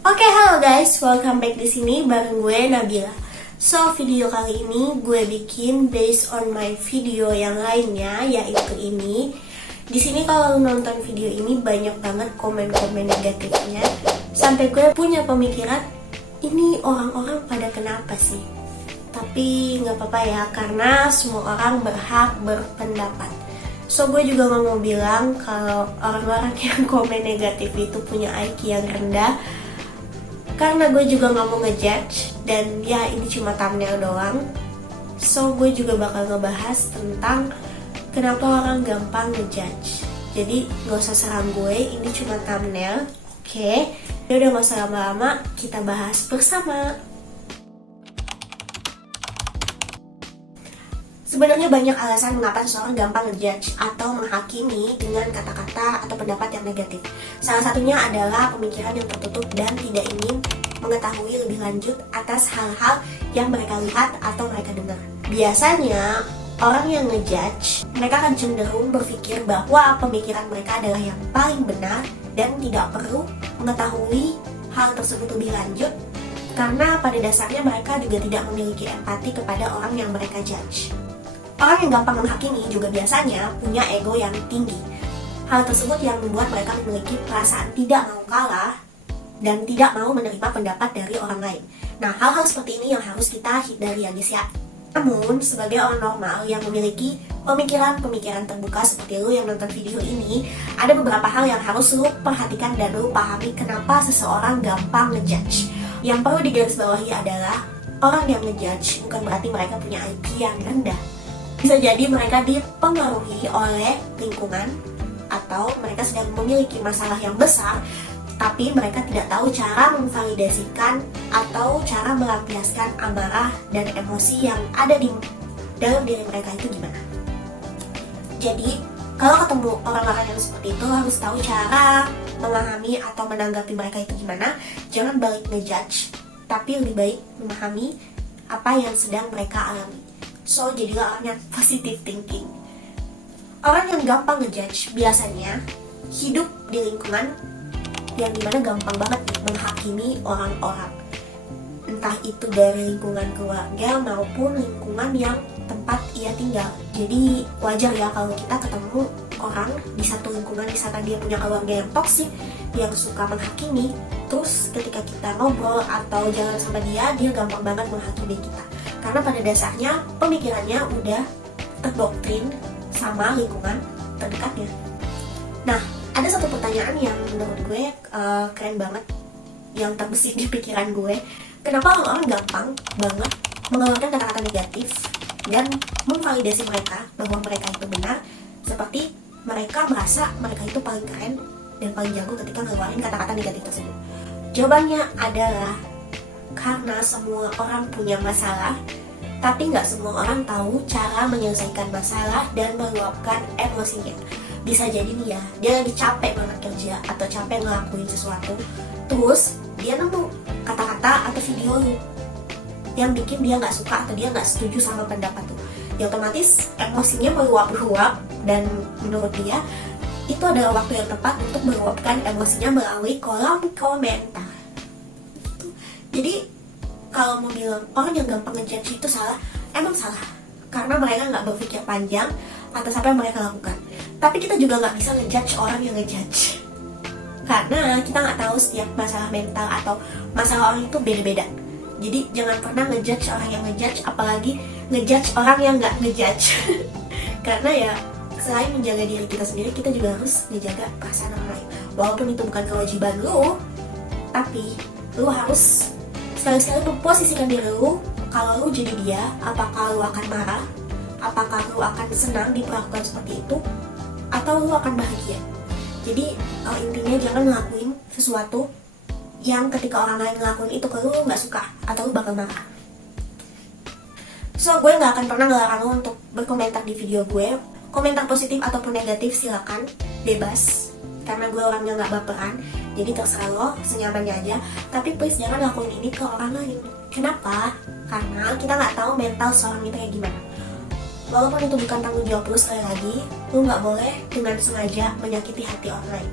Oke, halo guys, welcome back di sini bareng gue Nabila. So, video kali ini gue bikin based on my video yang lainnya, yaitu ini. Di sini kalau lu nonton video ini banyak banget komen-komen negatifnya, sampai gue punya pemikiran, ini orang-orang pada kenapa sih? Tapi nggak apa-apa ya, karena semua orang berhak berpendapat. So, gue juga gak mau bilang kalau orang-orang yang komen negatif itu punya IQ yang rendah, karena gue juga gak mau ngejudge. Dan ya, ini cuma thumbnail doang. So, gue juga bakal ngebahas tentang kenapa orang gampang ngejudge. Jadi, gak usah serang gue, ini cuma thumbnail. Oke, ya udah gak usah lama-lama, kita bahas bersama. Sebenarnya banyak alasan mengapa seseorang gampang ngejudge atau menghakimi dengan kata-kata atau pendapat yang negatif. Salah satunya adalah pemikiran yang tertutup dan tidak ingin mengetahui lebih lanjut atas hal-hal yang mereka lihat atau mereka dengar. Biasanya, orang yang ngejudge, mereka akan cenderung berpikir bahwa pemikiran mereka adalah yang paling benar dan tidak perlu mengetahui hal tersebut lebih lanjut, karena pada dasarnya mereka juga tidak memiliki empati kepada orang yang mereka judge. Orang yang gampang menghakimi juga biasanya punya ego yang tinggi. Hal tersebut yang membuat mereka memiliki perasaan tidak mau kalah dan tidak mau menerima pendapat dari orang lain. Nah, hal-hal seperti ini yang harus kita hindari ya guys ya. Namun, sebagai orang normal yang memiliki pemikiran-pemikiran terbuka seperti lu yang nonton video ini, ada beberapa hal yang harus lu perhatikan dan lu pahami kenapa seseorang gampang ngejudge. Yang perlu digarisbawahi adalah orang yang ngejudge bukan berarti mereka punya IQ yang rendah. Bisa jadi mereka dipengaruhi oleh lingkungan atau mereka sedang memiliki masalah yang besar, tapi mereka tidak tahu cara memvalidasikan atau cara melampiaskan amarah dan emosi yang ada di dalam diri mereka itu gimana. Jadi, kalau ketemu orang-orang yang seperti itu harus tahu cara memahami atau menanggapi mereka itu gimana. Jangan balik ngejudge, tapi lebih baik memahami apa yang sedang mereka alami. So, jadilah orang yang positive thinking. Orang yang gampang ngejudge biasanya hidup di lingkungan yang dimana gampang banget menghakimi orang-orang. Entah itu dari lingkungan keluarga maupun lingkungan yang tempat ia tinggal. Jadi wajar ya kalau kita ketemu orang di satu lingkungan di sana dia punya keluarga yang toksik, yang suka menghakimi. Terus ketika kita ngobrol atau jalan sama dia gampang banget menghakimi kita. Karena pada dasarnya pemikirannya udah terdoktrin sama lingkungan terdekatnya. Nah, ada satu pertanyaan yang menurut gue keren banget, yang terbesit di pikiran gue. Kenapa orang-orang gampang banget mengeluarkan kata-kata negatif dan memvalidasi mereka bahwa mereka itu benar, seperti mereka merasa mereka itu paling keren dan paling jago ketika ngeluarin kata-kata negatif tersebut? Jawabannya adalah karena semua orang punya masalah, tapi nggak semua orang tahu cara menyelesaikan masalah dan meluapkan emosinya. Bisa jadi nih ya, dia lagi capek banget kerja atau capek ngelakuin sesuatu, terus dia nemu kata-kata atau video lu yang bikin dia nggak suka atau dia nggak setuju sama pendapat lu. Ya otomatis emosinya meluap-luap, dan menurut dia itu adalah waktu yang tepat untuk meluapkan emosinya melalui kolom komentar. Jadi kalau mau bilang orang yang gampang ngejudge itu salah, emang salah, karena mereka nggak berpikir panjang atas apa yang mereka lakukan. Tapi kita juga nggak bisa ngejudge orang yang ngejudge, karena kita nggak tahu setiap masalah mental atau masalah orang itu beda-beda. Jadi jangan pernah ngejudge orang yang ngejudge, apalagi ngejudge orang yang nggak ngejudge. Karena ya, selain menjaga diri kita sendiri, kita juga harus menjaga perasaan orang lain. Walaupun itu bukan kewajiban lu, tapi lu harus sekali-sekali memposisikan diri lu. Kalau lu jadi dia, apakah lu akan marah? Apakah lu akan senang diperlakukan seperti itu? Atau lu akan bahagia? Jadi intinya jangan ngelakuin sesuatu yang ketika orang lain ngelakuin itu ke lu gak suka, atau lu bakal marah. So, gue gak akan pernah ngelarang lu untuk berkomentar di video gue. Komentar positif ataupun negatif silakan, bebas. Karena gue orangnya gak baperan, jadi terserah lo, senyamannya aja. Tapi please jangan lakuin ini ke orang lain. Kenapa? Karena kita gak tahu mental seorang itu kayak gimana. Walaupun itu bukan tanggung jawab lu, sekali lagi, lu gak boleh dengan sengaja menyakiti hati orang lain.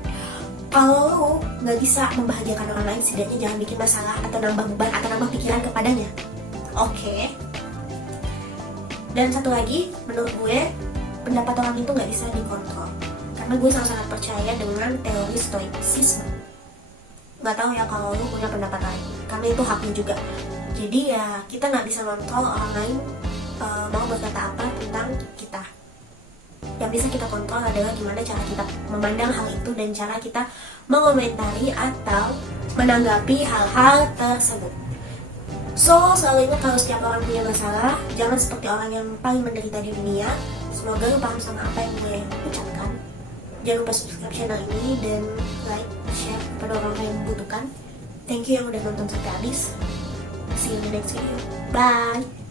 Kalau lu nggak bisa membahagiakan orang lain, setidaknya jangan bikin masalah atau nambah beban atau nambah pikiran kepadanya. Oke. Dan satu lagi, menurut gue, pendapat orang itu nggak bisa dikontrol. Karena gue sangat percaya dengan teori stoicisme. Nggak tahu ya kalau lu punya pendapat lain, karena itu haknya juga. Jadi ya kita nggak bisa kontrol orang lain mau berkata apa tentang kita. Yang bisa kita kontrol adalah gimana cara kita memandang hal itu dan cara kita mengomentari atau menanggapi hal-hal tersebut. So, selalu ingat kalau setiap orang punya masalah, jangan seperti orang yang paling menderita di dunia. Semoga lu paham sama apa yang gue ucapkan. Jangan lupa subscribe channel ini dan like, share kepada orang yang membutuhkan. Thank you yang udah nonton sampai habis. See you in the next video. Bye!